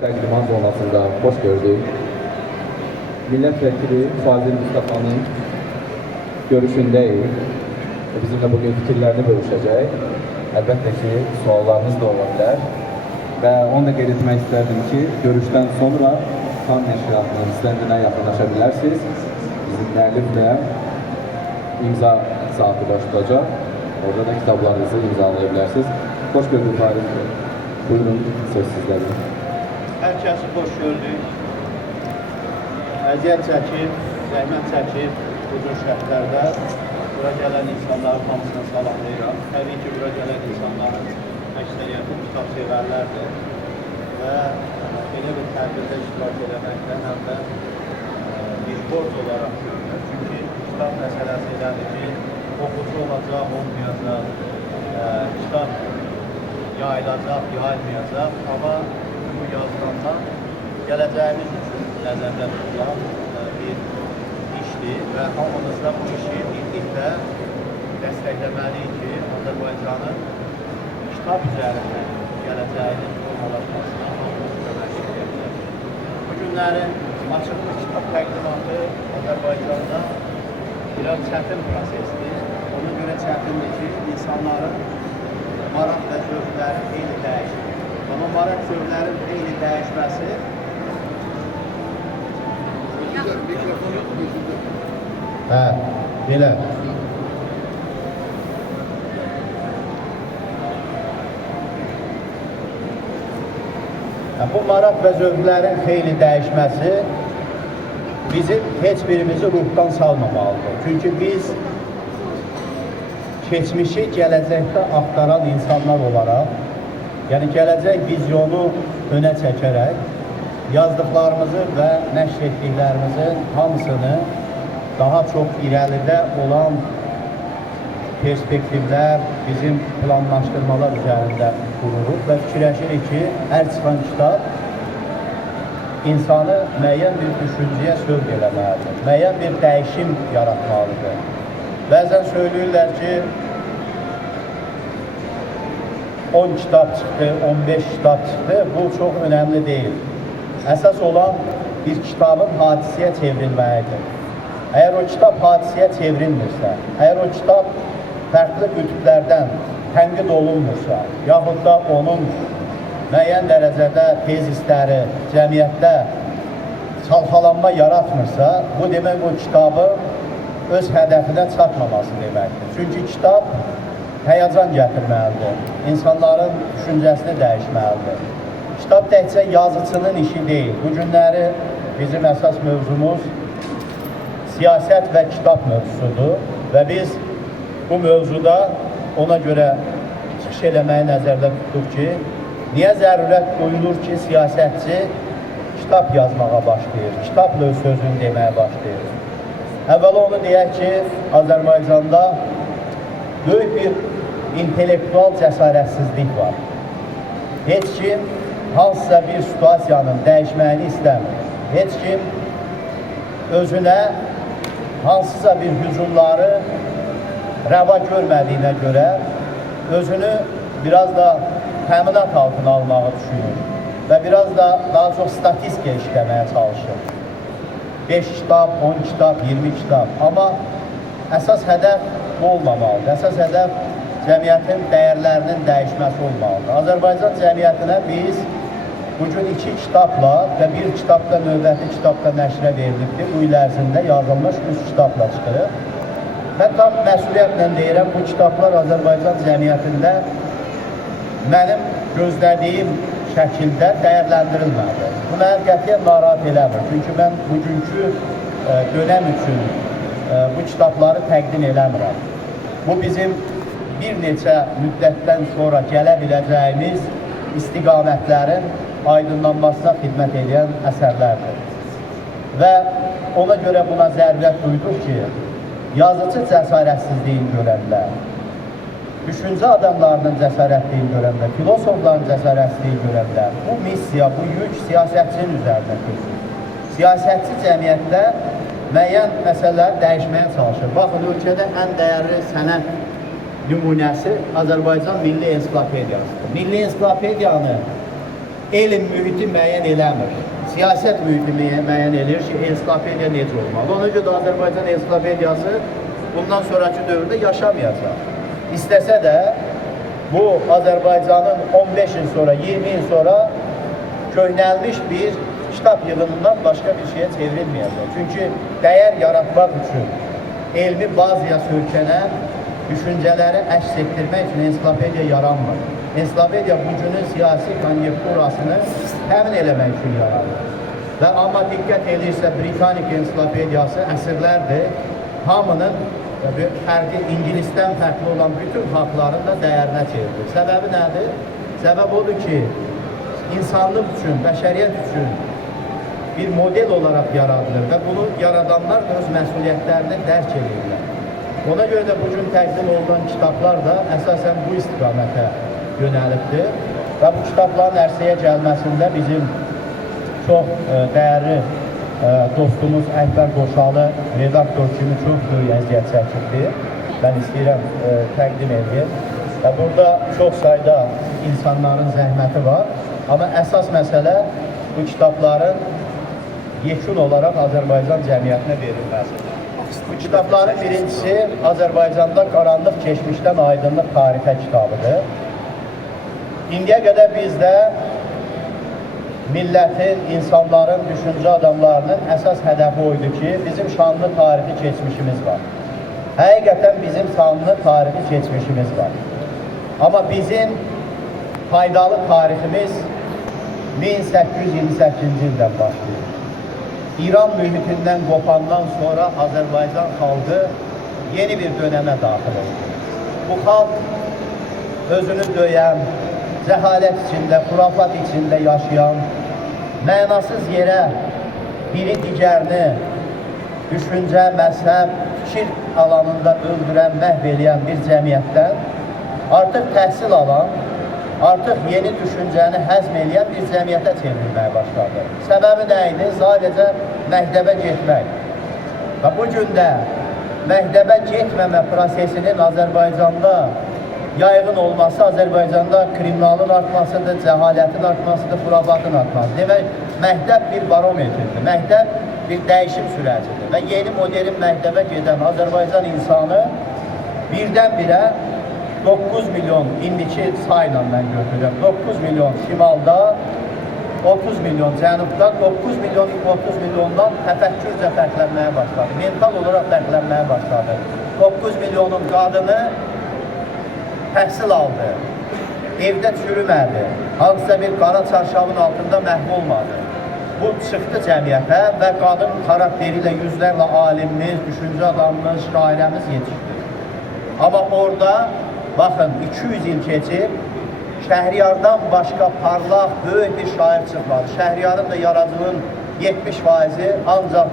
Liman zonasında hoş gördük. Milletvekili Fazil Mustafa'nın görüşündeyiz. Bizimle bugün fikirlerini bölüşecek. Elbette ki suallarınız da olabilir. Ve onu da belirtmek isterdim ki görüşten sonra tam neşriatının stendine yakınlaşabilirsiniz. Bizim müellifle imza saati başlayacak. Orada da kitaplarınızı imzalayabilirsiniz. Hoş gördük Fazil. Buyurun, söz sizlerden. Herkesi hoş gördük. Əziyyət çəkib, zəhmət çəkib uzun şərtlərdə bura gələn insanların hamısına salamlayıram. Təbii ki, bura gələn insanların əksəriyyəti kitab sevərlərdir və belə bir tədbirdə iştirak eləməkdən həm də bir borc olaraq görünür. Çünki kitab məsələsi elədir ki, oxucu olacaq, olmayacaq, kitab yayılacaq, yayılmayacaq, amma bu yazılanlar gələcəyimiz üçün nəzərdə tutulan bir işdir və hamımızda bu işi birlikdə dəstəkləməliyik ki, Azərbaycanın kitab üzərində gələcəyinin formalaşmasına hamımız kömək edə. Bu günlərin açıqlı kitab təqdimatı Azərbaycanda biraz çətin prosesdir. Ona görə çətindir ki, insanların maraq və zövqləri xeyli dəyişir. Ama maraq sözlərin xeyli dəyişməsi belə. Bu maraq və zövqlərin xeyli dəyişməsi bizim heç birimizi ruhdan salmamalıdır. Çünki biz keçmişi gələcəkdə axtaran insanlar olaraq, yəni gələcək vizyonu önə çəkərək yazdıqlarımızı və nəşr etdiklərimizin hamısını daha çox irəlidə olan perspektivlər, bizim planlaşdırmalar üzərində qururuq və fikirləşirik ki, hər çıxan kitab insanı müəyyən bir düşüncəyə sövq eləməlidir, müəyyən bir dəyişim yaratmalıdır. Bəzən söyləyirlər ki, 10 kitap çıktı, 15 kitap çıktı. Bu çok önemli değil. Esas olan bir kitabın hadiseye çevrilmelidir. Eğer o kitap hadiseye çevrilmirsə, eğer o kitap farklı kütüplerden tənqid olunmursa, yaxud da onun müəyyən dərəcədə tezisləri cəmiyyətdə çalxalanma yaratmırsa, bu demək bu kitabın öz hədəfinə çatmaması deməkdir. Çünki kitab həyəcan gətirməlidir, insanların düşüncəsini dəyişməlidir. Kitab təkcə yazıcının işi deyil. Bu günləri bizim əsas mövzumuz siyasət və kitab mövzusudur və biz bu mövzuda ona görə çıxış eləməyi nəzərdə tutduq ki, niyə zərurət duyulur ki, siyasətçi kitab yazmağa başlayır, kitabla öz sözünü deməyə başlayır. Əvvəla onu deyək ki, Azərbaycanda böyük bir intellektual cəsarətsizlik var. Heç kim hansısa bir situasiyanın dəyişməyini istəmir. Heç kim özünə hansısa bir hücumları rəva görmədiyinə görə özünü biraz da təminat altına almağı düşünür və biraz da daha çox statistika işləməyə çalışır. 5 kitab, 10 kitab, 20 kitab. Amma əsas hədəf bu olmamalıdır. Əsas hədəf cəmiyyətin dəyərlərinin dəyişməsi olmalıdır. Azərbaycan cəmiyyətinə biz bugün 2 kitabla və bir kitabda növbəti kitabda nəşrə verilibdir. Bu il ərzində yazılmış 3 kitabla çıxırıq. Mən tam məsuliyyətlə deyirəm, bu kitablar Azərbaycan cəmiyyətində mənim gözlədiyim şəkildə dəyərləndirilmədi. Bu mənə qətiyyən narahat eləmir. Çünki mən bugünkü dönəm üçün bu kitabları təqdim eləmirəm. Bu bizim bir neçə müddətdən sonra gələ biləcəyimiz istiqamətlərin aydınlanmasına xidmət edən əsərlərdir. Və ona görə buna zərurət duyduq ki, yazıcı cəsarətsizliyin görəndə, düşüncə adamlarının cəsarətliyini görəndə, filosofların cəsarətsizliyi görəndə, bu missiya, bu yük siyasətçinin üzərində köçür. Siyasətçi cəmiyyətdə müəyyən məsələləri dəyişməyə çalışır. Baxın, ölkədə ən dəyərli sənət nümunəsi Azərbaycan Milli Ensiklopediyasıdır. Milli Ensiklopediyanı elm mühiti müəyyən eləmir. Siyasət mühiti müəyyən edir ki, ensiklopediya necə olmalı. Ona görə də Azərbaycan ensiklopediyası bundan sonraki dövrdə yaşamayacaq. İstəsə də bu Azərbaycanın 15 il sonra, 20 il sonra köhnəlmiş bir kitab yığınından başqa bir şeyə çevrilməyəcək. Çünki dəyər yaratmaq üçün elmi bazıya söykənən düşüncələri əks etdirmək üçün ensiklopediya yaranmır. Ensiklopediya bugünün siyasi konjunkturasını təmin eləmək üçün yaranır. Və amma diqqət edirsə, Britannik ensiklopediyası əsrlərdir hamının fərqi İngilisdən fərqli olan bütün xalqların da dəyərinə çevrilir. Səbəbi nədir? Səbəb odur ki, insanlıq üçün, bəşəriyyət üçün bir model olaraq yaradılır və bunu yaradanlar da öz məsuliyyətlərini dərk edirlər. Ona görə də bugün təqdim olunan kitablar da əsasən bu istiqamətə yönəlibdir və bu kitabların ərsəyə gəlməsində bizim çox dəyərli dostumuz Əkbər Qoşalı redaktor kimi çox böyük əziyyət çəkibdir. Mən istəyirəm təqdim edeyim. Və burada çox sayda insanların zəhməti var. Amma əsas məsələ bu kitabların yekun olaraq Azərbaycan cəmiyyətinə verilməsidir. Bu kitabların birincisi Azərbaycanda qaranlıq keçmişdən aydınlıq tarixə kitabıdır. İndiyə qədər bizdə millətin, insanların, düşüncə adamlarının əsas hədəfi oydu ki, bizim şanlı tarixi keçmişimiz var. Həqiqətən bizim şanlı tarixi keçmişimiz var. Amma bizim faydalı tariximiz 1828-ci ildən başlayır. İran mühitindən qopandan sonra Azərbaycan xalqı yeni bir dönəmə daxil oldu. Bu xalq özünü döyən, cəhalət içində, xurafat içində yaşayan, mənasız yerə biri digərini düşüncə, məzhəb, fikir alanında öldürən, məhv eləyən bir cəmiyyətdən artıq təhsil alan, artıq yeni düşüncəni həzm eləyən bir cəmiyyətə çevrilməyə başladı. Səbəbi nə idi? Sadəcə məktəbə getmək. Və bu gün də məktəbə getməmə prosesinin Azərbaycanda yaygın olması, Azərbaycanda kriminalın artmasıdır, cəhalətin artmasıdır, xurafatın artmasıdır. Demək, məktəb bir barometrdir, məktəb bir dəyişim sürəcidir və yeni modelin məktəbə gedən Azərbaycan insanı birdən-birə 9 milyon, indiki sayla mən götürürəm, 9 milyon şimalda, 30 milyon cənubda, 9 milyondan təfəkkürcə fərqlənməyə başladı, mental olaraq fərqlənməyə başladı. 9 milyonun qadını təhsil aldı, evdə çürümədi, hansısa bir qara çarşavın altında məhv olmadı. Bu çıxdı cəmiyyətə və qadın xarakteri ilə yüzlərlə alimimiz, düşüncə adamımız, şairəmiz yetişdi. Amma orada baxın, 200 il keçib, Şəhriyardan başqa parlaq, böyük bir şair çıxmadı. Şəhriyarın da yaradığının 70%-i ancaq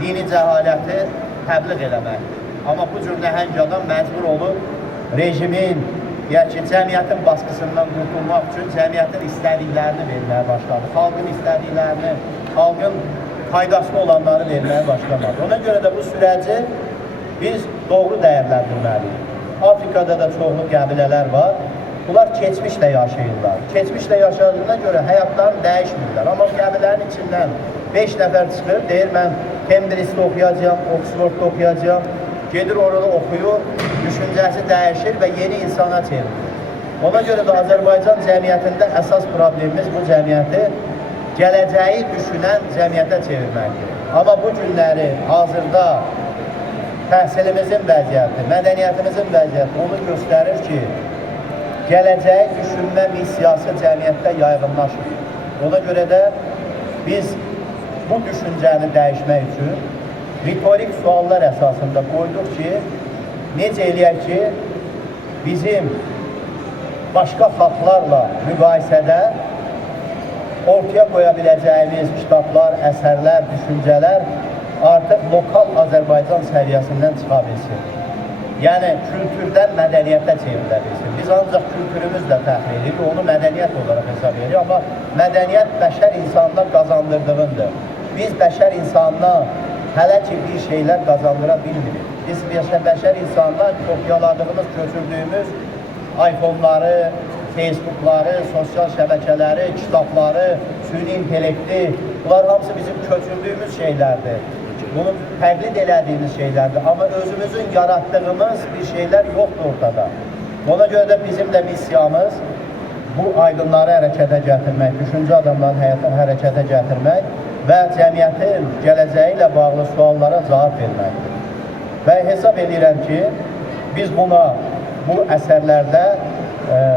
dini cəhaləti təbliğ eləməkdir. Amma bu cür nəhəng adam məcbur olub rejimin, cəmiyyətin baskısından qurtulmaq üçün cəmiyyətin istədiklərini verməyə başladı. Xalqın istədiklərini, xalqın faydasına olanları verməyə başlamadı. Ona görə də bu sürəci biz doğru dəyərləndirməliyik. Afrikada da çoxlu qəbilələr var. Bunlar keçmişlə yaşayırlar. Keçmişlə yaşadığına görə həyatlarını dəyişmirlər. Amma qəbilələrin içindən 5 nəfər çıxır, deyir mən Cambridge'də oxuyacağım, Oxford'da oxuyacağım. Gedir orada oxuyur, düşüncəsi dəyişir və yeni insana çevrilir. Ona görə də Azərbaycan cəmiyyətində əsas problemimiz bu cəmiyyəti gələcəyi düşünən cəmiyyətə çevirməkdir. Amma bu günləri hazırda təhsilimizin vəziyyəti, mədəniyyətimizin vəziyyəti onu göstərir ki, gələcəyi düşünmə missiyası cəmiyyətdə yaygınlaşır. Ona görə də biz bu düşüncəni dəyişmək üçün ritorik suallar əsasında qoyduq ki, necə eləyək ki, bizim başqa xalqlarla müqayisədə ortaya qoya biləcəyimiz kitablar, əsərlər, düşüncələr artıq lokal Azərbaycan səviyyəsindən çıxa bilsin. Yəni, kültürdən mədəniyyətə çevrilə bilsin. Biz ancaq kültürümüzlə fəxr edirik, onu mədəniyyət olaraq hesab edirik. Amma mədəniyyət bəşər insanına qazandırdığındır. Biz bəşər insanına hələ ki bir şeylər qazandıra bilmirik. Biz bəşər insanına kopyaladığımız, götürdüyümüz iPhone-ları, Facebookları, sosial şəbəkələri, kitabları, süni intellekti, bunlar hamısı bizim köçürdüyümüz şeylərdir. Bunu təqlid elədiyimiz şeylərdir. Amma özümüzün yaratdığımız bir şeylər yoxdur ortada. Ona görə də bizim də missiyamız bu aydınları hərəkətə gətirmək, düşüncə adamların həyatını hərəkətə gətirmək və cəmiyyətin gələcəyi ilə bağlı suallara cavab verməkdir. Və hesab edirəm ki, biz buna bu əsərlərdə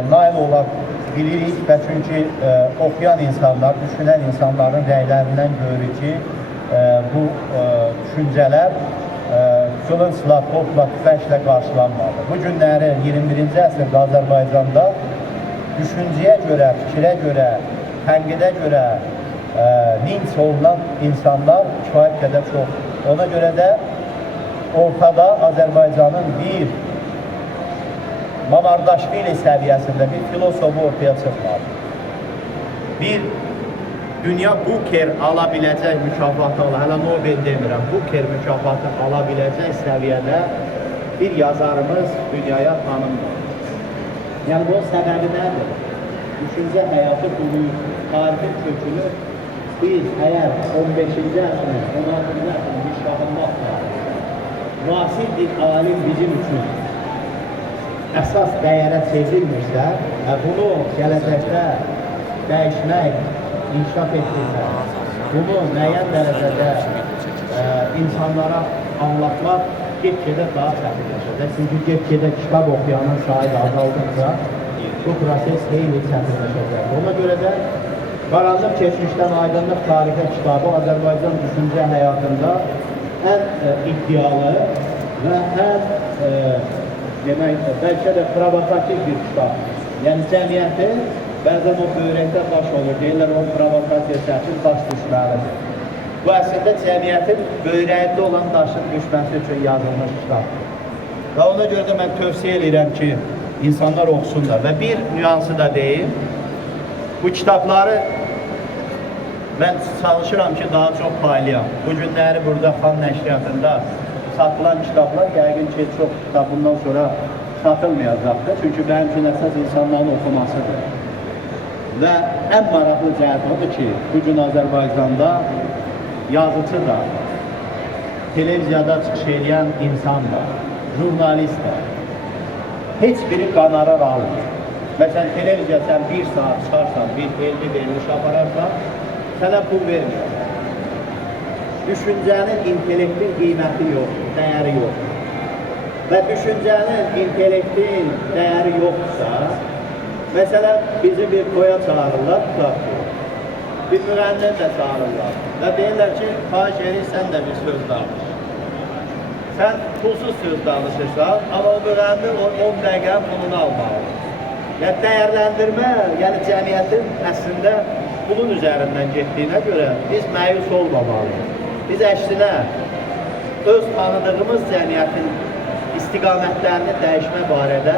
nail ola bilirik və çünki oxuyan insanlar, düşünən insanların rəylərindən görürük ki, bu düşüncələr qılıncla, topla, tüfənglə qarşılanmalı. Bu günləri 21-ci əsrdə Azərbaycanda düşüncəyə görə, fikrə görə, tənqidə görə linç olunan insanlar kifayət qədər çox. Ona görə də ortada Azərbaycanın bir Mamardaşvili səviyyəsində bir filosofu ortaya çıxmalı. Bir dünya Booker ala biləcək mükafatı ala, hələ Nobel demirəm, Booker mükafatı ala biləcək səviyyədə bir yazarımız dünyaya tanınmır. Yəni bunun səbəbi nədir? Düşüncə həyatı quruyur, tarixin kökünü biz əgər 15-ci əsrin, 16-cı əsrin inkişafında müasir bir alim bizim üçün əsas dəyərə çevrilmirsə və bunu gələcəkdə dəyişmək, inkişaf etdirmək, bunu müəyyən dərəcədə insanlara anlatmaq get-gedə daha çətinləşəcək. Çünki get-gedə kitab oxuyanın sayı azaldıqca bu proses xeyli çətinləşəcək. Ona görə də Qaranlıq Keçmişdən Aydınlıq Tarixə kitabı Azərbaycan düşüncə həyatında ən iddialı və ən bəlkə də provokativ bir kitab. Yəni cəmiyyəti bəzən o böyrəkdə daş olur, deyirlər o provokasiya çəkir, daş düşməlidir. Bu əslində cəmiyyətin böyrəyində olan daşın düşməsi üçün yazılmış kitabdır. Və ona görə də mən tövsiyə edirəm ki, insanlar oxusunlar. Və bir nüansı da deyim, bu kitabları mən çalışıram ki, daha çox paylayam. Bu günləri burada Xan Nəşriyyatında satılan kitablar yəqin ki, çox kitab bundan sonra satılmayacaqdır. Çünki mənim üçün əsas insanların oxumasıdır. Və ən maraqlı cəhət odur ki, bugün Azərbaycanda yazıcı da, televiziyada çıxış edən insan da, jurnalist da, heç biri qanarar almır. Məsələn, televiziya sən bir saat çıxarsan, bir elmi veriliş apararsan, sənə pul vermir. Düşüncənin, intellektin qiyməti yoxdur, dəyəri yoxdur. Və düşüncənin, intellektin dəyəri yoxdursa, məsələn, bizi bir toya çağırırlar, tutaq ki, bir müğənnən də çağırırlar və deyirlər ki, xahiş edir, sən də bir söz danış. Sən pulsuz söz danışırsan, amma o müğənnən 10 dəqiqə pulunu almalıdır. Yəni, dəyərləndirmə, yəni cəmiyyətin əslində bunun üzərindən getdiyinə görə biz məyus olmamalıyıq. Biz əksinə öz tanıdığımız cəmiyyətin istiqamətlərini dəyişmə barədə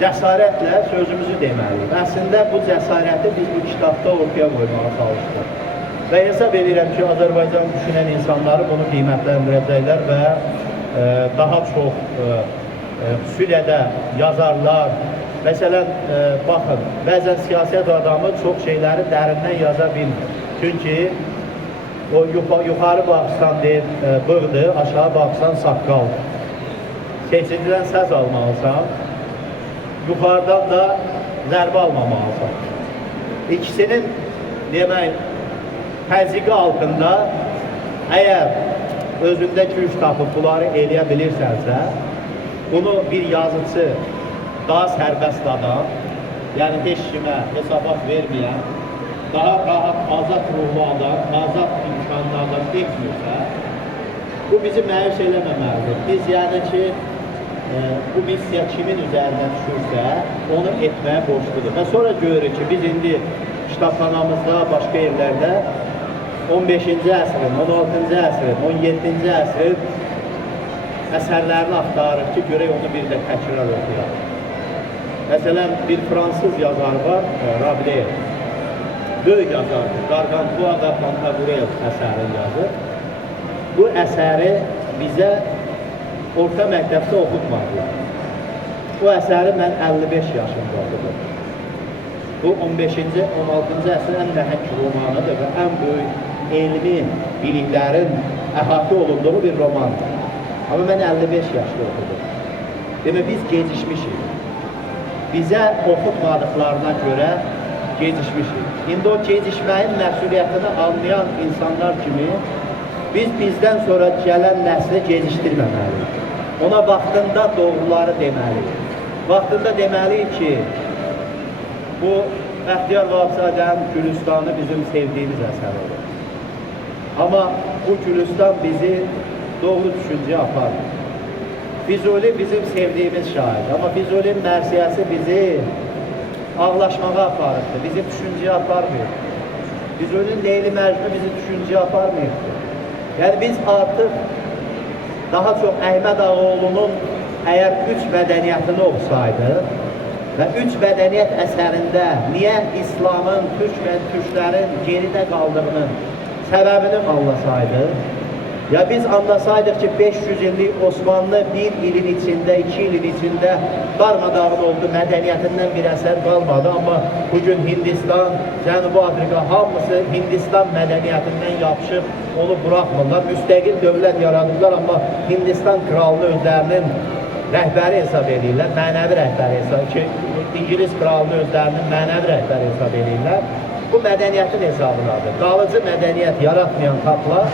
cəsarətlə sözümüzü deməliyik. Əslində bu cəsarəti biz bu kitabda ortaya qoymağa çalışdıq. Və hesab edirəm ki, Azərbaycan düşünən insanları bunu qiymətləndirəcəklər və daha çox xüsusilə də yazarlar, məsələn, baxın, bəzən siyasət adamı çox şeyləri dərindən yaza bilmir. Çünki o yuxarı baxsan deyir, bığdır, aşağı baxsan saqqaldır. Seçicidən səs almalısan, yuxarıdan da zərbə almamalısan. İkisinin demək, təzyiqi altında əgər özündə güc tapıb bunları eləyə bilirsənsə, bunu bir yazıcı, daha sərbəst adam, yəni heç kimə hesabat verməyən, daha rahat, azad ruhlu adam, azad imkanlı adam etmirsə, bu bizi məyus eləməməlidir. Biz yəni ki, bu missiya kimin üzərinə düşürsə, onu etməyə borçludur. Və sonra görürük ki, biz indi kitabxanamızda, başqa yerlərdə 15-ci əsrin, 16-cı əsrin, 17-ci əsrin əsərlərini axtarırıq ki, görək onu bir də təkrar oxuyaq. Məsələn, bir fransız yazar var, Rabelais. Böyük yazardır, Gargantua da Pantagruel əsərini yazır. Bu əsəri bizə orta məktəbdə oxutmadılar. Bu əsəri mən 55 yaşımda oxudum. Bu 15-ci, 16-cı əsrin ən nəhəng romanıdır və ən böyük elmi biliklərin əhatə olunduğu bir romandır. Amma mən 55 yaşlı oxudum. Demək, biz gecişmişik. Bizə oxutmadıqlarına görə gecişmişik. İndi o gecişməyin məsuliyyətini anlayan insanlar kimi biz bizdən sonra gələn nəsli gecişdirməməliyik. Ona vaxtında doğruları deməliyik. Vaxtında deməliyik ki, bu Bəxtiyar Vahabzadənin Gülüstanı bizim sevdiyimiz əsər olur. Amma bu Gülüstan bizi doğru düşüncəyə aparmır. Füzuli bizim sevdiyimiz şair. Amma Füzulinin mərsiyəsi bizi ağlaşmağa aparırdı, bizi düşüncəyə aparmıyor. Füzulinin Leyli Məcnun bizi düşüncəyə aparmıyor. Yəni biz artıq daha çox Əhməd Ağaoğlu'nun əgər üç mədəniyyətini oxusaydı və üç mədəniyyət əsərində niyə İslamın, türklərin geridə qaldığının səbəbini anlasaydı, ya biz anlasaydıq ki 500 illik Osmanlı bir ilin içində, 2 ilin içində darmadağın oldu, mədəniyyətindən bir əsər qalmadı. Amma bugün Hindistan, Cənubi Afrika hamısı Hindistan mədəniyyətindən yapışıb onu bırakmırlar. Müstəqil dövlət yaradıblar, amma Hindistan kralını özlərinin rəhbəri hesab edirlər, mənəvi rəhbəri hesab edirlər. İngiliz kralını özlərinin mənəvi rəhbəri hesab edirlər. Bu mədəniyyətin hesabınadır. Qalıcı mədəniyyət yaratmayan xalqlar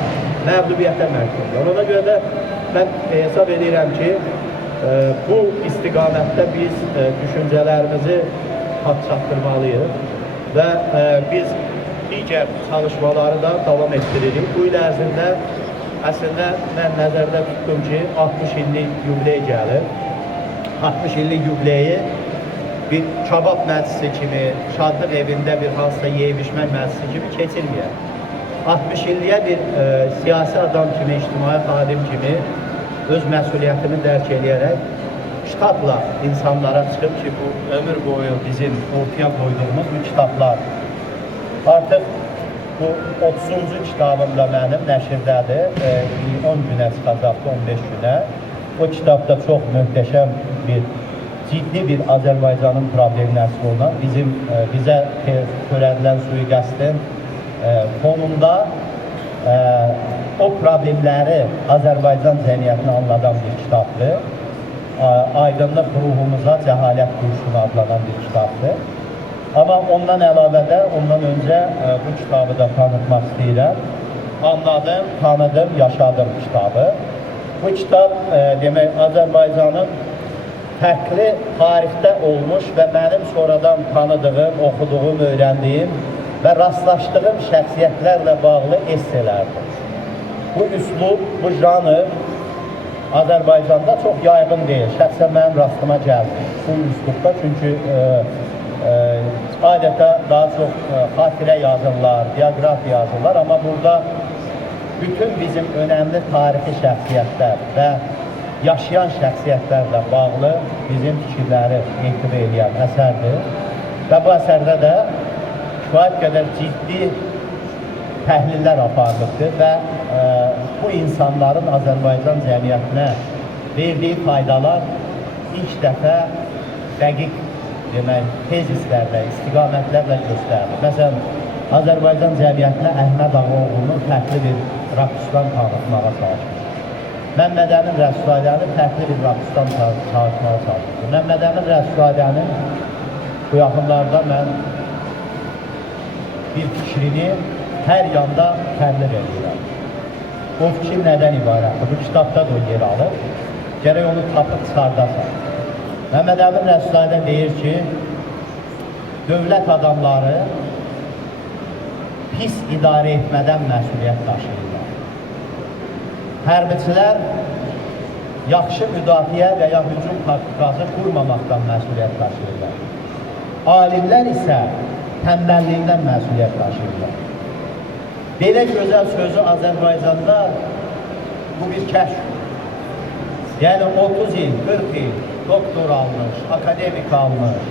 məğlubiyyətə məhkumdur. Ona görə də mən hesab edirəm ki, bu istiqamətdə biz düşüncələrimizi çatdırmalıyıq və biz digər çalışmaları da davam etdiririk. Bu il ərzində əslində mən nəzərdə tutdum ki, 60 illik yubiley gəlir. 60 illik yubileyi bir kabab məclisi kimi, şadlıq evində bir hansısa yeyib-içmək məclisi kimi keçirməyək. 60 illiyə bir siyasi adam kimi, ictimai xadim kimi öz məsuliyyətini dərk edərək kitabla insanlara çıxıb ki, bu ömür boyu bizim ortaya qoyduğumuz bu kitablar. Artıq bu 30-cu kitabım da mənim nəşrdədir. 10 günə çıxacaqdı, 15 günə. O kitabda çox möhtəşəm bir ciddi bir Azərbaycanın problemi nəsl olunan, bizə törədilən sui-qəsdin fonunda o problemləri Azərbaycan cəmiyyətini anladan bir kitabdır. Aydınlıq ruhumuza cəhalət kurşunu adlanan bir kitabdır. Amma ondan əlavə də, ondan öncə bu kitabı da tanıtmaq istəyirəm. Anladım, tanıdım, yaşadım kitabı. Bu kitab demək Azərbaycanın fərqli tarixdə olmuş və mənim sonradan tanıdığım, oxuduğum, öyrəndiyim və rastlaşdığım şəxsiyyətlərlə bağlı esselərdir. Bu üslub, bu janr Azərbaycanda çox yaygın deyil. Şəxsən mənim rastıma gəldi bu üslubda. Çünki adətə daha çox xatirə yazırlar, biografiya yazırlar. Amma burada bütün bizim önəmli tarixi şəxsiyyətlər və yaşayan şəxsiyyətlərlə bağlı bizim fikirləri etibar edən əsərdir. Və bu əsərdə də kifayət qədər ciddi təhlillər aparılıbdır və bu insanların Azərbaycan cəmiyyətinə verdiyi faydalar ilk dəfə dəqiq demək, tezislərlə, istiqamətlərlə göstərilir. Məsələn, Azərbaycan cəmiyyətinə Əhməd Ağaoğlu'nu fərqli bir rakustan tanıtmağa çalışır. Məmməd Əmin Rəsulzadəni fərqli bir rakustan çalışmağa çalışır. Məmməd Əmin Rəsulzadənin bu yaxınlarda mən bir fikrini hər yanda təbliğ edirəm. O fikir nədən ibarətdir? Bu kitabda da o yer alır. Gərək onu tapıb çıxardasan. Məmməd Əmin Rəsulzadə deyir ki, dövlət adamları pis idarə etmədən məsuliyyət daşıyırlar. Hərbiçilər yaxşı müdafiə və ya hücum taktikası qurmamaqdan məsuliyyət daşıyırlar. Alimlər isə tənbəlliyindən məsuliyyət daşıyırlar. Belə gözəl sözü Azərbaycanda bu bir kəşf. Yəni 30 il, 40 il doktor almış, akademik almış.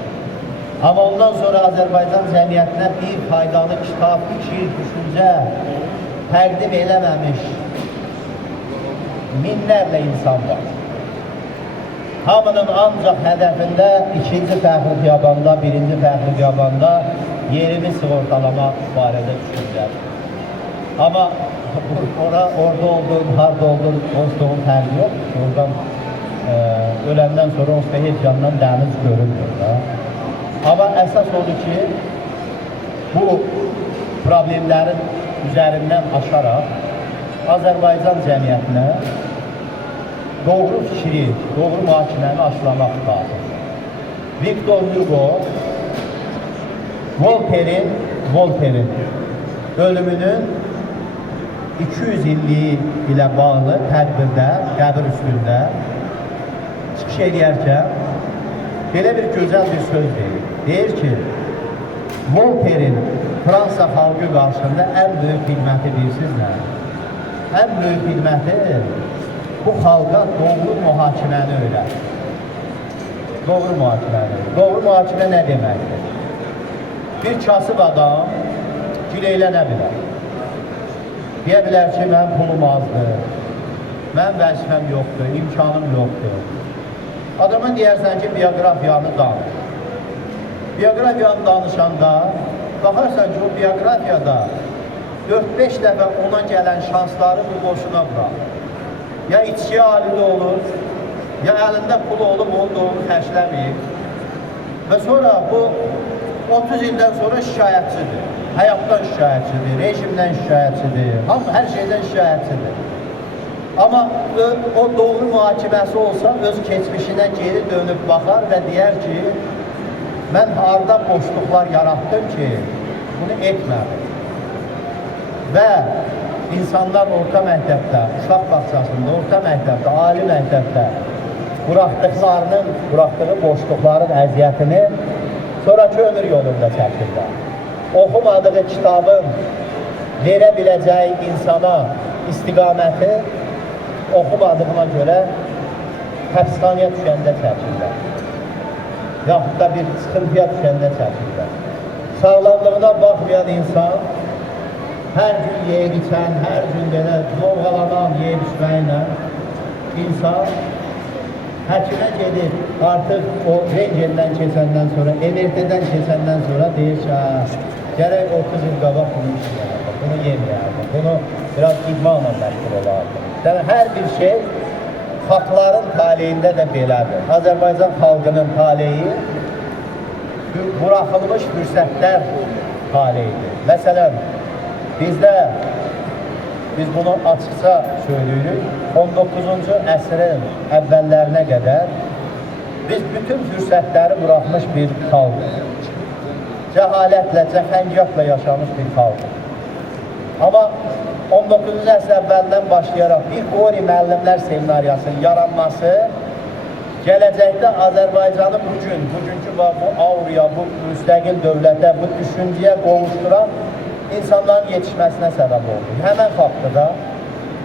Amma ondan sonra Azərbaycan cəmiyyətinə bir faydalı kitab, fikir, düşüncə təqdim eləməmiş minlərlə insan var. hamının ancaq hədəfində ikinci fəxri xiyabanda, birinci fəxri xiyabanda yerimi sığortalamaq barədə düşünürlər. Amma orada olduğun, harda olduğun, onsuz fərqi yox. Oradan öləndən sonra onsuz heç yandan dəniz görünmür da. Amma əsas odur ki, bu problemlərin üzərindən aşaraq Azərbaycan cəmiyyətinə doğru fikri, doğru mühakiməni aşılamaq lazım. Victor Hugo Voltaire'in ölümünün 200 illiyi ilə bağlı tədbirdə, qəbir üstündə çıxış edərkən belə bir gözəl bir söz deyir. Deyir ki, Voltaire'in Fransa xalqı qarşısında ən böyük xidməti bilirsiniz nə? Ən böyük xidməti bu xalqa doğru mühakiməni öyrədir. Doğru mühakiməni. Doğru mühakimə nə deməkdir? Bir kasıb adam güleylənə bilər. Deyə bilər ki, mənim pulum azdır, mənim vəzifəm yoxdur, imkanım yoxdur. Adama deyərsən ki, biografiyanı danış. Biografiyanı danışanda baxarsan ki, o biografiyada 4-5 dəfə ona gələn şansları bu boşuna bırak. Ya içki halinde olur, ya əlində pulu olub, onu da onu xərcləməyib. Və sonra bu 30 ildən sonra şikayətçidir. Həyatdan şikayətçidir, rejimdən şikayətçidir, hər şeydən şikayətçidir. Amma o doğru mühakiməsi olsa, öz keçmişinə geri dönüb baxar və deyər ki, mən harda boşluqlar yaratdım ki, bunu etmədim. Və insanlar orta məktəbdə, uşaq bağçasında, orta məktəbdə, ali məktəbdə buraxdığı boşluqların əziyyətini sonraki ömür yolunda çəkirlər. Oxumadığı kitabın verə biləcəyi insana istiqaməti oxumadığına görə həbsxanaya düşəndə çəkirlər. Yaxud da bir sıxıntıya düşəndə çəkirlər. Sağlamlığına baxmayan insan hər gün yeyib içən, hər gün belə lovğalanan yeyib içməklə insan həkimə gedib, artıq o rentgendən keçəndən sonra, MRT-dən keçəndən sonra deyir ki, gərək 30 il qabaq bunu işləyərdim, bunu yeməyərdim, bunu biraz idmanla məşğul olardım. Yəni, hər bir şey faktların taleyində də belədir. Azərbaycan xalqının taleyi buraxılmış fürsətlər taleyidir. Məsələn, biz bunu açıqca söylüyoruz. 19-cu əsrin əvvəllərinə qədər biz bütün fürsətləri buraxmış bir xalqdır. Cəhalətlə, cəfəngiyatla yaşamış bir xalqdır. Amma 19-cu əsr əvvəldən başlayaraq bir Qori müəllimlər seminariyasının yaranması gələcəkdə Azərbaycanı bugünkü bu auraya, bu müstəqil dövlətə, bu düşüncəyə qovuşduran insanların yetişməsinə səbəb oldu. Həmən faktda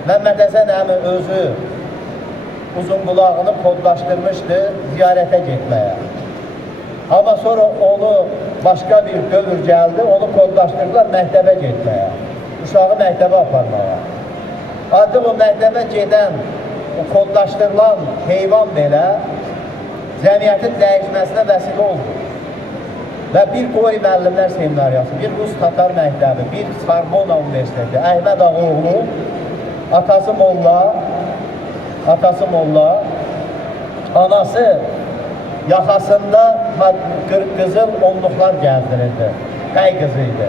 Məhəmməd Həsən əmi özü Uzunqulağını kodlaşdırmışdı ziyarətə getməyə. Amma sonra onu başqa bir dövr gəldi, onu kodlaşdırdılar məktəbə getməyə. Uşağı məktəbə aparmağa. Artıq o məktəbə gedən, o kodlaşdırılan heyvan belə cəmiyyətin dəyişməsinə vəsilə oldu. Və bir Qori müəllimlər seminariyası, bir Rus-Tatar məktəbi, bir Sorbona Universiteti, Əhməd Ağaoğlu, atası Molla, anası yaxasında qızıl onluqlar gəzdirirdi, qəy qızı idi.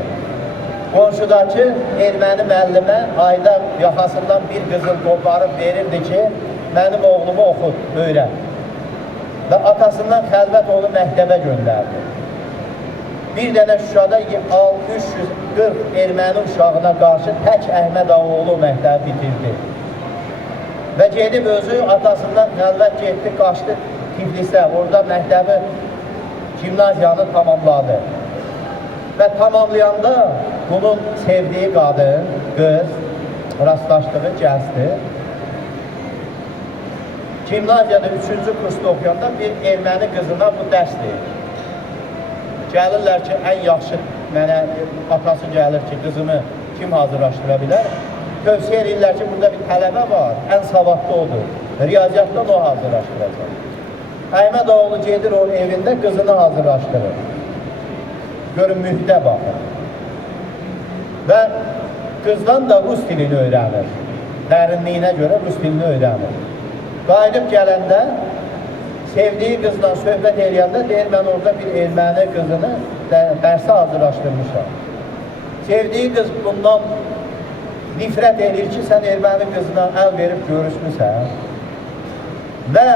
Qonşudakı erməni müəllimə ayda yaxasından bir qızıl qoparıb verirdi ki, mənim oğlumu oxut, öyrət. Və atasından xəlvət onu məktəbə göndərdi. Bir dənə Şuşada 340 erməni uşağına qarşı tək Əhməd Ağaoğlu məktəbi bitirdi. Və gedib özü atasından xəlvət getdi, qaçdı Tiflisə, orada məktəbi, gimnaziyanı tamamladı. Və tamamlayanda bunun sevdiyi qadın, qız, rastlaşdığı gəncdir. Gimnaziyada 3-cü kursda oxuyanda bir erməni qızına bu dərs deyir. Gəlirlər ki, ən yaxşı mənə atası gəlir ki, qızımı kim hazırlaşdıra bilər? Tövsiyə edirlər ki, burada bir tələbə var, ən savadlı odur. Riyaziyyatdan o hazırlaşdıracaq. Əhmədoğlu gedir onun evində qızını hazırlaşdırır. Görün mühitə baxın. Və qızdan da rus dilini öyrənir. Dərinliyinə görə rus dilini öyrənir. Qayıdıb gələndə sevdiyi qızla söhbət eləyəndə deyir, mən orada bir erməni qızını dərsə hazırlaşdırmışam. Sevdiyi qız bundan nifrət edir ki, sən erməni qızına əl verib görüşmüsən. Və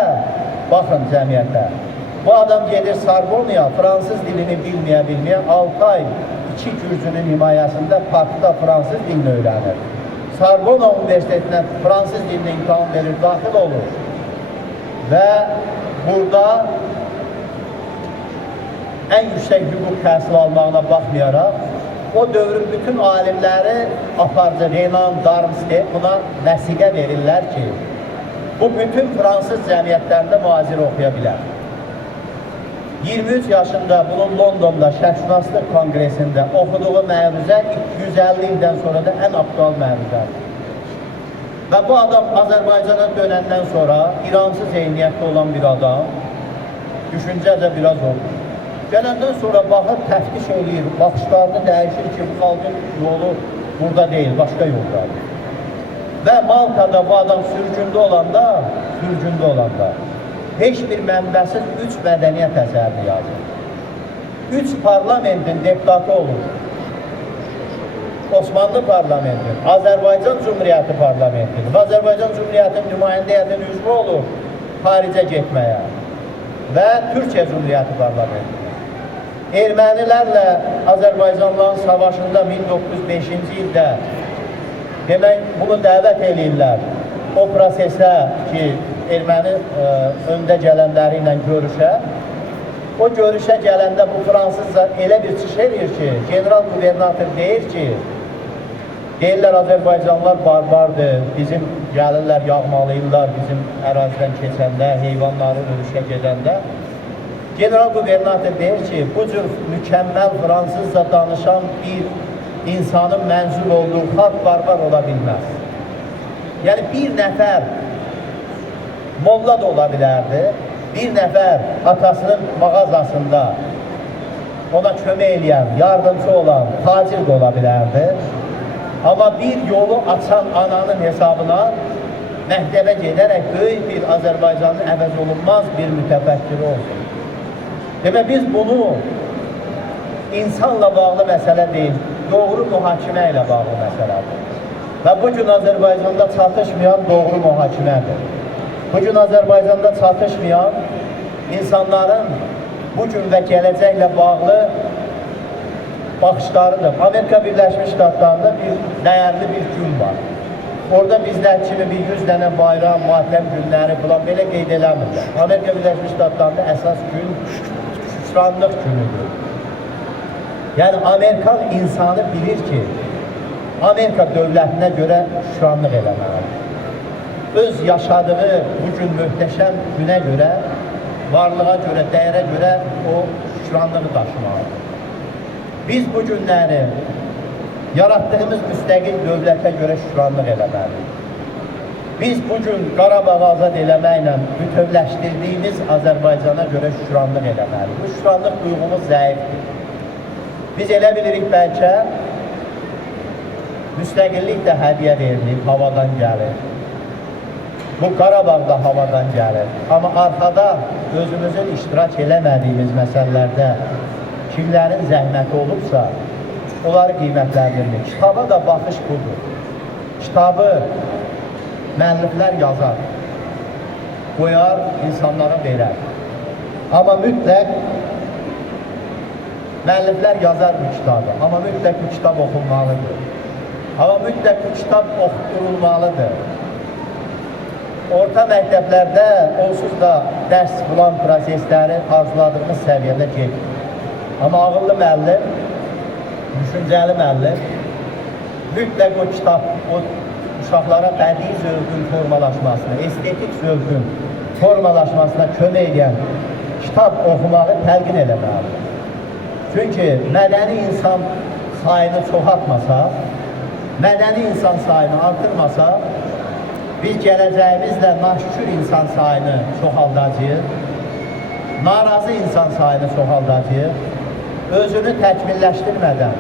baxın cəmiyyətə, bu adam gedir Sorbonnaya, fransız dilini bilməyə 6 ay 2 gürcünün himayəsində parkda fransız dilini öyrənir. Sorbonna Universitetinə fransız dilini imtahan verir, daxil olur. Və burada ən yüksək hüquq təhsil almağına baxmayaraq, o dövrün bütün alimləri aparıcı, Renan, Darmstadt buna vəsiqə verirlər ki, bu bütün fransız cəmiyyətlərində mühazirə oxuya bilər. 23 yaşında bunun Londonda Şərqşünaslıq Konqresində oxuduğu məruzə 250 ildən sonra da ən aktual məruzədir. Və bu adam Azərbaycana dönəndən sonra İransız eyniyyətdə olan bir adam, düşüncəcə biraz olur. Gələndən sonra baxır, təftiş eləyir, baxışlarını dəyişir ki, bu xalqın yolu burada deyil, başqa yoldadır. Və Maltada bu adam sürgündə olanda, heç bir mənbəsiz 3 mədəniyyət əsərini yazır. 3 parlamentin deputatı olur. Osmanlı parlamentinin, Azərbaycan Cumhuriyyəti parlamentinin və Azərbaycan Cumhuriyyətinin nümayəndə heyətinin üzvü olur xaricə getməyə və Türkiyə Cumhuriyyəti parlamentinin. Ermənilərlə Azərbaycanlıların savaşında 1905-ci ildə demək, bunu dəvət eləyirlər. O prosesə ki, erməni öndə gələnləri ilə görüşə. O görüşə gələndə bu fransızca elə bir çıx eləyir ki, general gubernator deyir ki, deyirlər Azərbaycanlılar barbardır, bizim gəlirlər, yağmalayırlar bizim ərazidən keçəndə, heyvanları ölüşə gedəndə. General gubernator deyir ki, bu cür mükəmməl fransızca danışan bir insanın mənzul olduğu xalq barbar ola bilməz. Yəni bir nəfər molla da ola bilərdi, bir nəfər atasının mağazasında ona kömək eləyən, yardımcı olan tacir də ola bilərdi. Amma bir yolu açan ananın hesabına məktəbə gedərək böyük bir Azərbaycanın əvəz olunmaz bir mütəfəkkiri oldu. Demək, biz bunu insanla bağlı məsələ deyil, doğru mühakimə ilə bağlı məsələdir. Və bugün Azərbaycanda çatışmayan doğru mühakimədir. Bugün Azərbaycanda çatışmayan insanların bugün və gələcəklə bağlı baxışlarıdır. Amerika Birləşmiş Ştatlarında bir dəyərli bir gün var. Orada bizlər kimi bir 100 dənə bayram, matəm günləri falan belə qeyd eləmirlər. Amerika Birləşmiş Ştatlarında əsas gün şükranlıq günüdür. Yəni, Amerikan insanı bilir ki, Amerika dövlətinə görə şükranlıq eləməlidir. Öz yaşadığı bugün möhtəşəm günə görə, varlığa görə, dəyərə görə o şükranlığı daşımalıdır. Biz bu günləri yaratdığımız müstəqil dövlətə görə şükranlıq eləməliyik. Biz bugün Qarabağı azad eləməklə bütövləşdirdiyimiz Azərbaycana görə şükranlıq eləməliyik. Bu şükranlıq duyğumuz zəifdir. Biz elə bilirik bəlkə müstəqillik də hədiyyə verilir, havadan gəlir. Bu Qarabağ da havadan gəlir. Amma arxada özümüzün iştirak eləmədiyimiz məsələlərdə kimlərin zəhməti olubsa, onları qiymətləndirir. Kitaba da baxış budur. Kitabı müəlliflər yazar, qoyar, insanlara verər. Amma mütləq müəlliflər yazar bu kitabı, amma mütləq bu kitab oxunmalıdır. Amma mütləq bu kitab oxutulmalıdır. Orta məktəblərdə onsuz da dərs bulan prosesləri arzuladığımız səviyyədə gedir. Amma ağıllı müəllim, düşüncəli müəllim mütləq o kitab, o uşaqlara bədii zövqün formalaşmasına, estetik zövqün formalaşmasına kömək edən kitab oxumağı təlqin eləməlidir. Çünki mədəni insan sayını çoxaltmasa, mədəni insan sayını artırmasa, biz gələcəyimizlə naşükür insan sayını çoxaldacağıq narazı insan sayını çoxaldacaq, özünü təkmilləşdirmədən,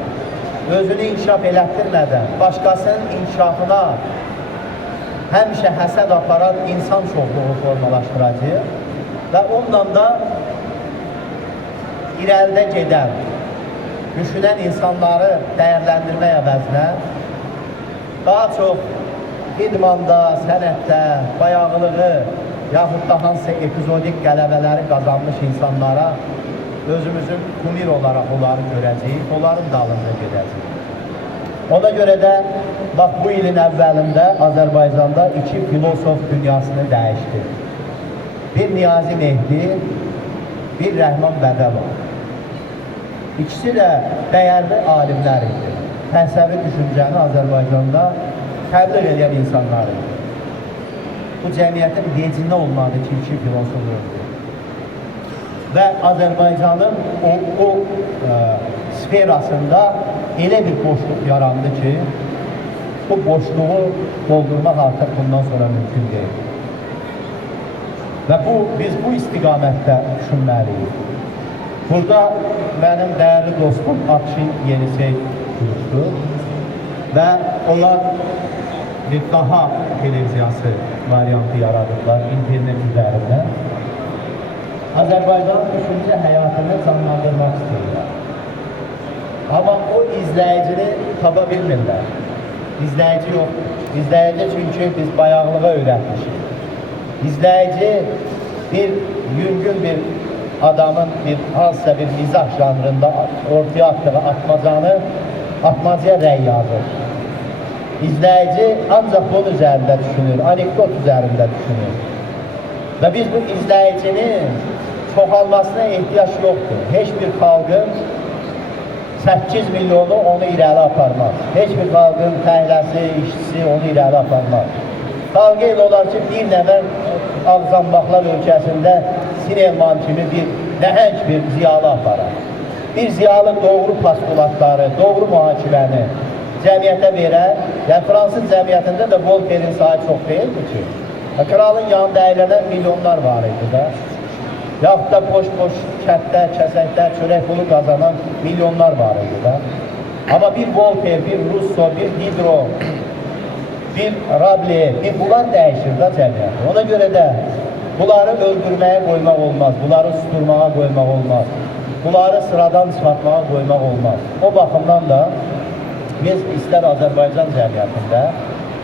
özünü inkişaf elətdirmədən, başqasının inkişafına həmişə həsəd aparan insan çoxluğu formalaşdıracaq və ondan da irəlidə gedən, düşünən insanları dəyərləndirmək əvəzinə daha çox idmanda, sənətdə, bayağılığı yaxud da hansısa epizodik qələbələri qazanmış insanlara özümüzün kumir olaraq onları görəcəyik, onların dalında gedəcəyik. Ona görə də bax bu ilin əvvəlində Azərbaycanda iki filosof dünyasını dəyişdi. Bir Niyazi Mehdi, bir Rəhman Bədəlov. İkisi də dəyərli alimlər idi. Fəlsəfi düşüncəni Azərbaycanda təbliğ edən insanlar idi. Bu cəmiyyətin vecinə olmadı ki, iki filosof öldü. Və Azərbaycanın o sferasında elə bir boşluq yarandı ki, bu boşluğu doldurmaq artıq bundan sonra mümkün deyil. Və biz bu istiqamətdə düşünməliyik. Burada mənim dəyərli dostum Akşin Yenisey duruşdu və onlar bir daha televiziyası variantı yaradıblar internet üzərində. Azərbaycanın düşüncə həyatını canlandırmaq istəyirlər. Amma o izləyicini tapa bilmirlər. İzləyici yoxdur. İzləyici çünki biz bayaqlığa öyrətmişik. İzləyici bir yüngül bir adamın bir hansısa bir mizah janrında ortaya attığı atmacaya rəy yazır. İzləyici ancaq bunun üzərində düşünür, anekdot üzərində düşünür. Və biz bu izləyicinin çoxalmasına ehtiyac yoxdur. Heç bir xalqın 8 milyonu onu irəli aparmaz. Heç bir xalqın fəhləsi, işçisi onu irəli aparmaz. Xalqı elə olar ki, bir nəfər Ağzambaqlar ölkəsində Sinelman kimi bir nəhəng bir ziyalı aparar. Bir ziyalı doğru postulatları, doğru mühakiməni cəmiyyətə verər. Yəni, Fransız cəmiyyətində də Voltaire'in sayı çox deyildi ki. Kralın yanında əylənən milyonlar var idi da. Yaxud da boş-boş kətdə, kəsəkdə, çörək pulu qazanan milyonlar var idi da. Amma bir Voltaire, bir Rousseau, bir Diderot, bir Rabelais, bunlar dəyişir da cəmiyyəti. Ona görə də bunları öldürməyə qoymaq olmaz, bunları susturmağa qoymaq olmaz, bunları sıradan çıxartmağa qoymaq olmaz. O baxımdan da biz istər Azərbaycan cəmiyyətində,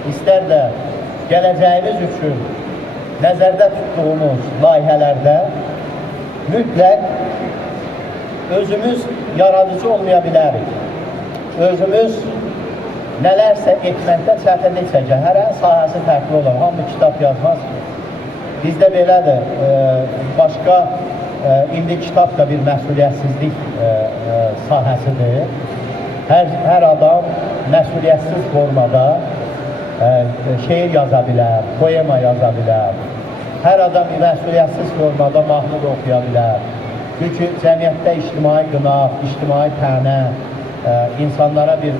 istər də gələcəyimiz üçün nəzərdə tutduğumuz layihələrdə mütləq özümüz yaradıcı olmaya bilərik. Özümüz nələrsə etməkdə çətinlik çəkər. Hər sahəsi fərqli olar. Hamı kitab yazmaz. Bizdə belədir. Başqa, indi kitab da bir məsuliyyətsizlik sahəsidir. Hər adam məsuliyyətsiz formada şeir yaza bilər, poema yaza bilər. Hər adam məsuliyyətsiz formada mahnı oxuya bilər. Çünki cəmiyyətdə ictimai qınaq, ictimai tənə, insanlara bir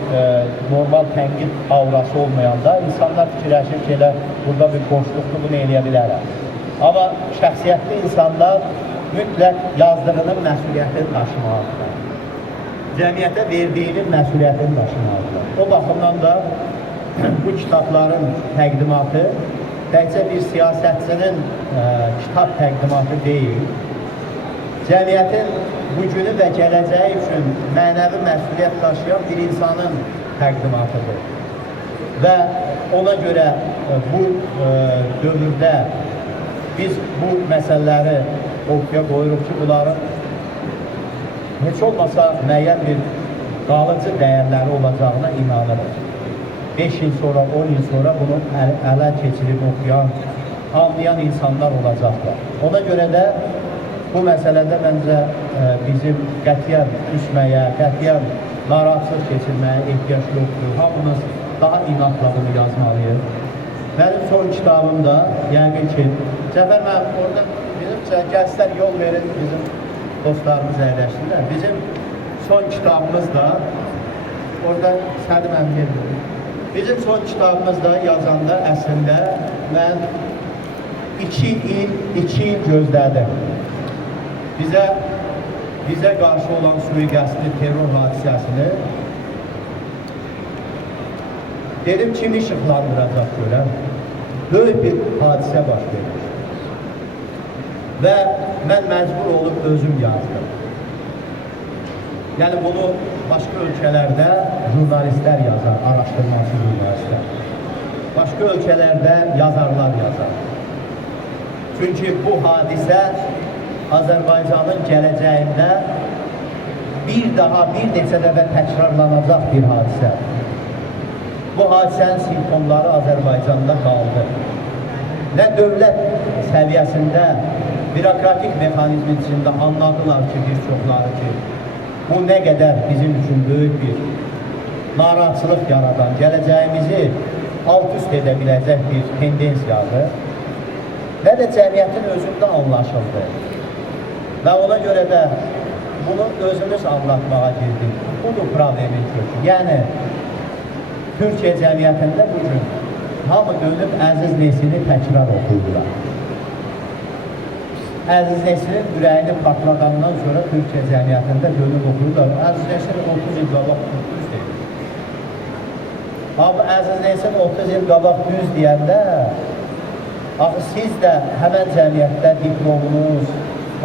normal tənqid aurası olmayanda insanlar fikirləşir ki, elə burada bir boşluqlu bunu eləyə bilərəm. Amma şəxsiyyətli insanlar mütləq yazdığının məsuliyyətini daşımalıdır. Cəmiyyətə verdiyinin məsuliyyətini daşımalıdır. O baxımdan da bu kitabların təqdimatı təkcə bir siyasətçinin kitab təqdimatı deyil, cəmiyyətin bugünü və gələcəyi üçün mənəvi məsuliyyət daşıyan bir insanın təqdimatıdır. Və ona görə bu dövrdə biz bu məsələləri ortaya qoyuruq ki, bunların heç olmasa müəyyən bir qalıcı dəyərləri olacağına inanırıq. 5 il sonra, 10 il sonra bunu ələ keçirib oxuyan, anlayan insanlar olacaqlar. Ona görə də bu məsələdə məncə bizim qətiyyən düşməyə, qətiyyən narahatsız keçirməyə ehtiyac yoxdur. Hamımız daha inatla bunu yazmalıyıq. Mənim son kitabım da, yəqin ki, Cəfər mənim orada bizim gənclər yol verin, bizim dostlarımız əyləşdirlər. Bizim son kitabımız da, orada səni mən verdim. Bizim son kitabımız da yazanda əslində mən 2 il gözlədim. bizə qarşı olan sui-qəsdi terror hadisəsini dedim kim işıqlandıracaq görəm. Böyük bir hadisə baş vermiş. Və mən məcbur olub özüm yazdım. Yəni bunu başqa ölkələrdə jurnalistlər yazar, araşdırmacı jurnalistlər. Başqa ölkələrdə yazarlar yazar. Çünki bu hadisə Azərbaycanın gələcəyində bir neçə dəfə təkrarlanacaq bir hadisə. Bu hadisənin simptomları Azərbaycanda qaldı. Nə dövlət səviyyəsində, bürokratik mexanizmin içində anladılar ki, bir çoxları ki, bu nə qədər bizim üçün böyük bir narahatçılıq yaradan, gələcəyimizi alt-üst edə biləcək bir tendensiyadır. Və də cəmiyyətin özündə anlaşıldı. Və ona görə də bunu özümüz anlatmağa girdik. Budur problemin kökü. Yəni, Türkiyə cəmiyyətində bugün hamı dönüb Əziz Nesini təkrar oxuyurlar. Əziz Nesinin ürəyini partladandan sonra Türkiyə cəmiyyətində dönüb oxuyurlar. Əziz Nesin 30 il qabaq düz deyir. Amma Əziz Nesin 30 il qabaq düz deyəndə, axı siz də həmən cəmiyyətdə diplomunuz,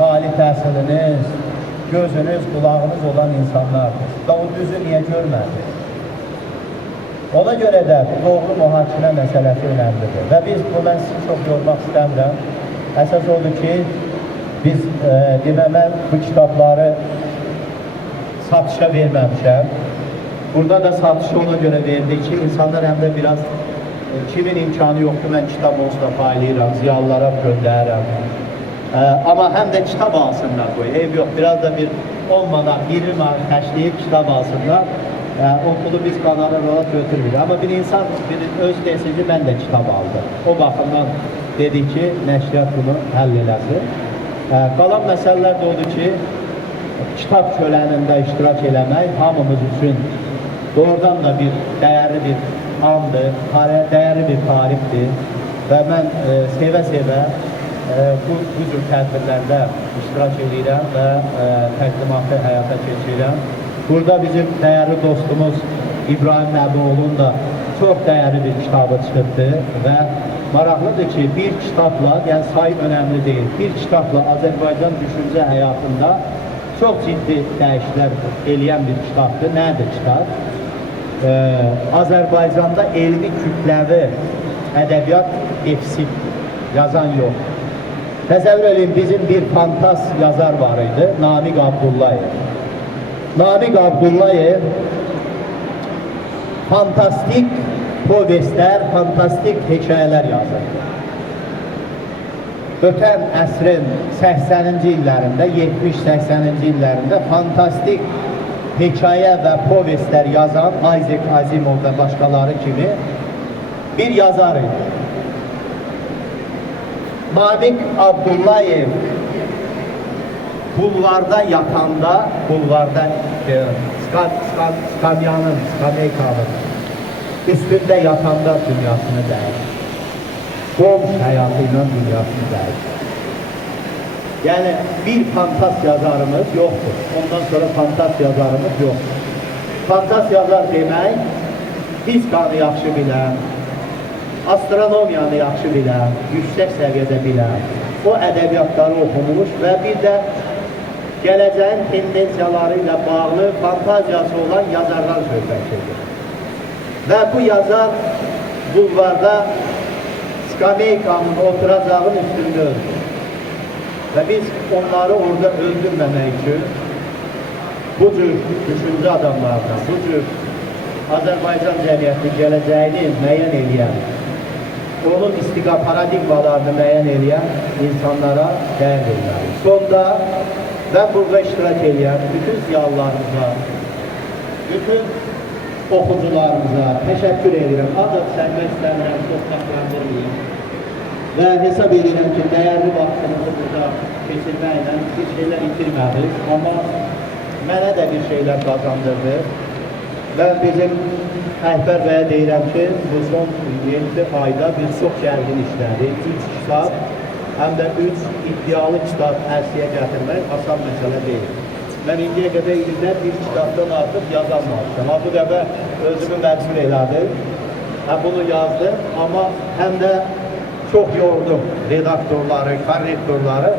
ali təhsiliniz, gözünüz, qulağınız olan insanlardır. Və o düzü niyə görmədi? Ona görə də doğru mühakimə məsələsi önəmlidir. Və biz mən sizi çox yormaq istəmirəm. Əsas odur ki, biz mən bu kitabları satışa verməmişəm. Burada da satışı ona görə verdik ki, insanlar həm də biraz kimin imkanı yoxdur, mən kitab olsa paylayıram, ziyalılara göndərirəm. Amma həm də kitab alsınlar qoy, ev yox, biraz da bir 10 manat, 20 manat təşləyib kitab alsınlar. O pulu biz kanala rahat götürmürük. Amma bir insan öz desin ki, mən də kitab aldım. O baxımdan dedik ki, nəşriyyat bunu həll eləsin. Qalan məsələlər də odur ki, kitab kölənində iştirak eləmək hamımız üçün doğrudan da bir dəyərli bir andır, dəyərli bir tarixdir. Və mən sevə-sevə bu cür tədbirlərdə iştirak edirəm və təqdimatı həyata keçirirəm. Burada bizim dəyərli dostumuz İbrahim Nəbioğlu'nun da çox dəyərli bir kitabı çıxıbdı və maraqlıdır ki, bir kitabla, yəni sayı önəmli deyil, bir kitabla Azərbaycan düşüncə həyatında çox ciddi dəyişikliklər eləyən bir kitabdır. Nədir kitab? Azərbaycanda elmi kütləvi ədəbiyyat defisit yazan yox. Təsəvvür edin, bizim bir fantast yazar var idi, Namiq Abdullayev. Namiq Abdullayev fantastik povestlər, fantastik hekayələr yazır. Ötən əsrin 80-ci illərində, 70-80-ci illərində fantastik hekayə və povestlər yazan Isaac Asimov və başqaları kimi bir yazar idi. Namiq Abdullayev bulvarda yatanda, bulvarda skameykanın üstündə yatanda dünyasını dəyişir. Qomş həyatıyla dünyasını dəyişir. Yəni, bir fantast yazarımız yoxdur. Ondan sonra fantast yazarımız yoxdur. Fantast yazar demək, fizikanı yaxşı bilən, astronomiyanı yaxşı bilən, yüksək səviyyədə bilən, o ədəbiyyatları oxumuş və bir də gələcəyin tendensiyaları ilə bağlı fantaziyası olan yazarlar söhbət edir. Və bu yazar bulvarda skameykanın oturacağın üstündə öldür. Və biz onları orada öldürməmək üçün bu cür düşüncə adamlarına, bu cür Azərbaycan cəmiyyəti gələcəyini müəyyən edən, onun istiqa paradigmalarını müəyyən edən insanlara dəyər verilməli. Sonda ben burada iştirak edən bütün ziyalılarımıza, bütün oxucularımıza təşəkkür edirəm. Ancaq sərbəst istəmirəm, sohbətləndiririk. Və hesab edirəm ki, dəyərli vaxtımızı burada keçirməklə bir şeylər itirmədik. Amma mənə də bir şeylər qazandırdı. Və bizim Əhbər bəyə deyirəm ki, bu son 7 ayda bir çox gərgin işlədi. İlk kitab həm də 3 iddialı kitab ərsiyə gətirmək asan məsələ deyil. Mən indiyə qədər ildə bir kitabdan artıq yazamamışam. Bu dəfə özümü məcbur elədim. Bunu yazdım, amma həm də çox yordum redaktorları, korrektorları.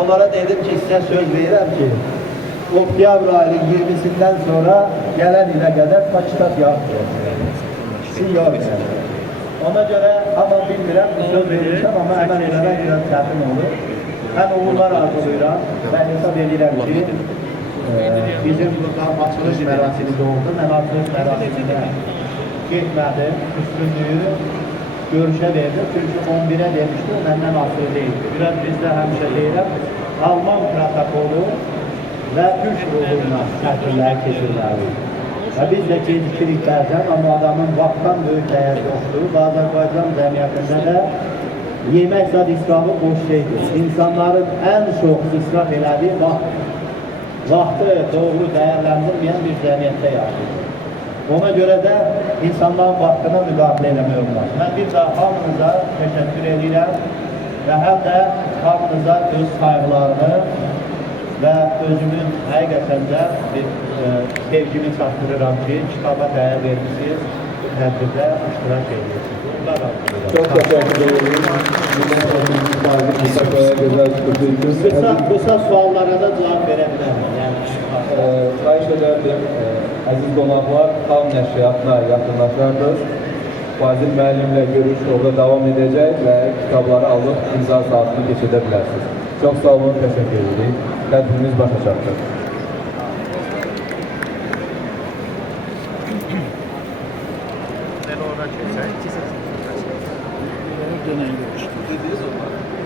Onlara dedim ki, sizə söz verirəm ki, oktyabr ayının 20'sindən sonra gələn ilə qədər kitab yazmayacağım. Siz yazmayacağım. Ona görə amma bilmirəm, söz verirəm, amma əməl eləmək biraz çətin olur. Mən uğurlar arzulayıram və hesab edirəm ki, bizim burada açılış mərasimində oldu. Mən açılış mərasimində getmədim, üstünlüyü görüşə verdim. Çünki 11'ə demişdim, məndən asılı deyildi. Biraz bizdə həmişə deyirəm, Alman protokolu və Türk uğuruna sətirləri keçirməli. Və biz də gecikirik bəzən, amma adamın vaxtdan böyük dəyər yoxdur. Azərbaycan cəmiyyətində də yemək zad israfı boş şeydir. İnsanların ən çox israf elədiyi vaxt. Vaxtı doğru dəyərləndirməyən bir cəmiyyətdə yaşayır. Ona görə də insanların vaxtına müdaxilə eləmək olmaz. Mən bir daha hamınıza təşəkkür edirəm və həm də hamınıza öz sayğılarını və özümün həqiqətən də bir sevgimi çatdırıram ki, kitaba dəyər verirsiniz, tədbirdə iştirak edirsiniz. Çok teşekkür ederim. Kısa suallara da cevap verebilirim. Yani, xahiş ederdim, əziz qonaqlar, Xalq Nəşriyyatına yaxınlaşardınız. Fazil müəllimlə görüş orada davam edəcək və kitabları alıb imza saatını keçirdə bilərsiniz. Çox sağ olun, təşəkkür edirik. Tədbirimiz başa çatdı. Dönən görüşdük.